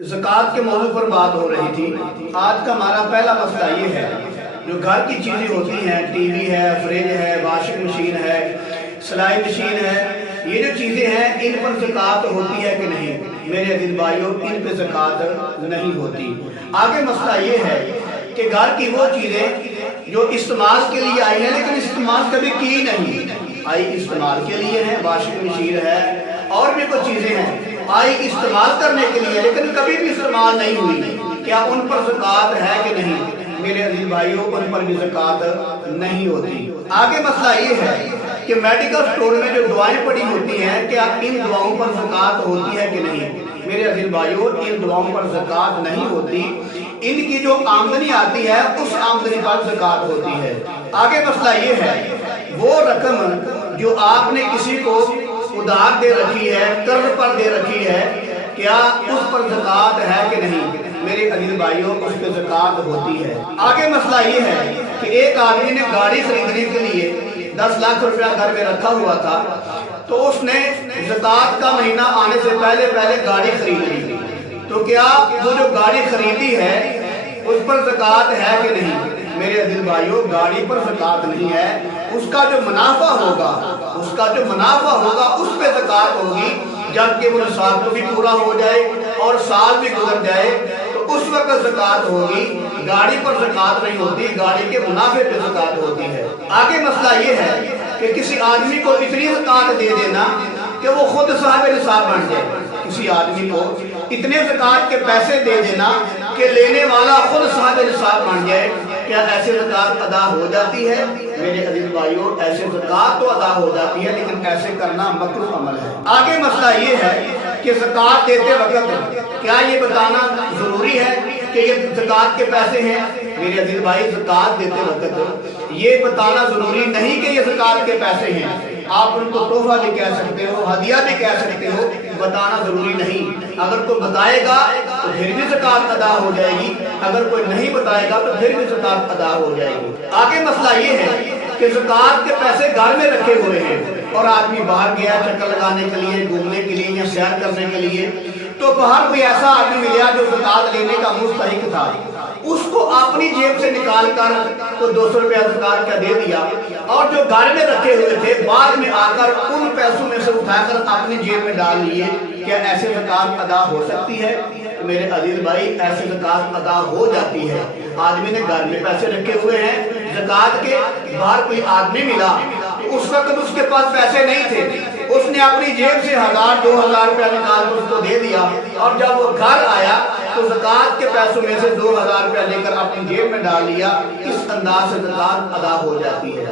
ज़कात के मौजू पर बात हो रही थी। आज का हमारा पहला मसला ये है, जो घर की चीज़ें होती हैं, टीवी है, फ्रिज है, वॉशिंग मशीन है, सिलाई मशीन है, ये जो चीज़ें हैं इन पर ज़कात होती है कि नहीं? मेरे अज़ीज़ भाइयों, इन पर ज़कात नहीं होती। आगे मसला ये है कि घर की वो चीज़ें जो इस्तेमाल के लिए आई हैं लेकिन इस्तेमाल कभी की नहीं, आई इस्तेमाल के लिए है, वॉशिंग मशीन है और भी कुछ चीज़ें हैं आई इस्तेमाल करने के लिए लेकिन कभी भी इस्तेमाल नहीं हुई, क्या उन पर ज़कात है कि नहीं? मेरे अज़ीज़ भाइयों, उन पर भी ज़कात नहीं होती। आगे मसला ये है कि मेडिकल स्टोर में जो दवाएं पड़ी होती हैं, क्या इन दवाओं पर ज़कात होती है कि नहीं? मेरे अज़ीज़ भाइयों, इन दवाओं पर ज़कात नहीं होती। इनकी जो आमदनी आती है उस आमदनी पर ज़कात होती है। आगे मसला ये है, वो रकम जो आपने किसी को उधार दे रखी है, कर्ज पर दे रखी है, क्या उस पर ज़कात है कि नहीं? मेरे अज़ीज़ भाइयों, उस पर ज़कात होती है। आगे मसला ये है कि एक आदमी ने गाड़ी खरीदने के लिए 10 लाख रुपया घर में रखा हुआ था, तो उसने ज़कात का महीना आने से पहले गाड़ी खरीद ली, तो क्या वो जो गाड़ी खरीदी है उस पर ज़कात है कि नहीं? मेरे अज़ीज़ भाइयों, गाड़ी पर ज़कात नहीं है, उसका जो मुनाफा होगा उस पे ज़कात होगी। जबकि वो निसाब को भी पूरा हो जाए और साल भी गुजर जाए तो उस वक्त ज़कात होगी। गाड़ी पर ज़कात नहीं होती, गाड़ी के मुनाफे पे ज़कात होती है। आगे मसला ये है कि किसी आदमी को इतनी ज़कात दे देना कि वो खुद साहिब निसाब बन जाए। किसी आदमी को इतने ज़कात के पैसे दे देना कि लेने वाला खुद साहिब निसाब बन जाए, क्या ऐसे ज़कात अदा हो जाती है? मेरे अज़ीज़ भाइयों, ऐसे ज़कात तो अदा हो जाती है लेकिन ऐसे करना मकरूह अमल है। आगे मसला ये है कि ज़कात देते वक्त क्या ये बताना ज़रूरी है कि ये ज़कात के पैसे हैं? मेरे अज़ीज़ भाई, ज़कात देते वक्त ये बताना ज़रूरी नहीं कि ये ज़कात के पैसे हैं। आप उनको तोहफा भी कह सकते हो, हदिया भी कह सकते हो, बताना ज़रूरी नहीं। अगर कोई बताएगा तो फिर भी ज़कात अदा हो जाएगी, अगर कोई नहीं बताएगा तो फिर भी ज़कात अदा हो जाएगी। आगे मसला ये है कि ज़कात के पैसे घर में रखे हुए हैं और आदमी बाहर गया चक्कर लगाने के लिए, घूमने के लिए या सैर करने के लिए, तो बाहर कोई ऐसा आदमी मिला जो ज़कात लेने का मुस्तहिक था, उसको अपनी जेब से निकाल कर तो 200 रुपया ज़कात का दे दिया, और जो घर में रखे हुए थे बाद में आकर उन पैसों में से उठाकर अपनी जेब में डाल लिए, क्या ऐसे ज़कात अदा हो सकती है? तो मेरे अज़ीज़ भाई, ऐसे ज़कात अदा हो जाती है। आदमी ने घर में पैसे रखे हुए हैं ज़कात के, बाहर कोई आदमी मिला तो उस वक्त उसके पास पैसे नहीं थे, उसने अपनी जेब से 1000-2000 रुपया निकाल कर उसको दे दिया, और जब वो घर आया तो ज़कात के पैसों में से 2000 रुपया लेकर अपनी जेब में डाल लिया। इस अंदाज से ज़कात अदा हो जाती है।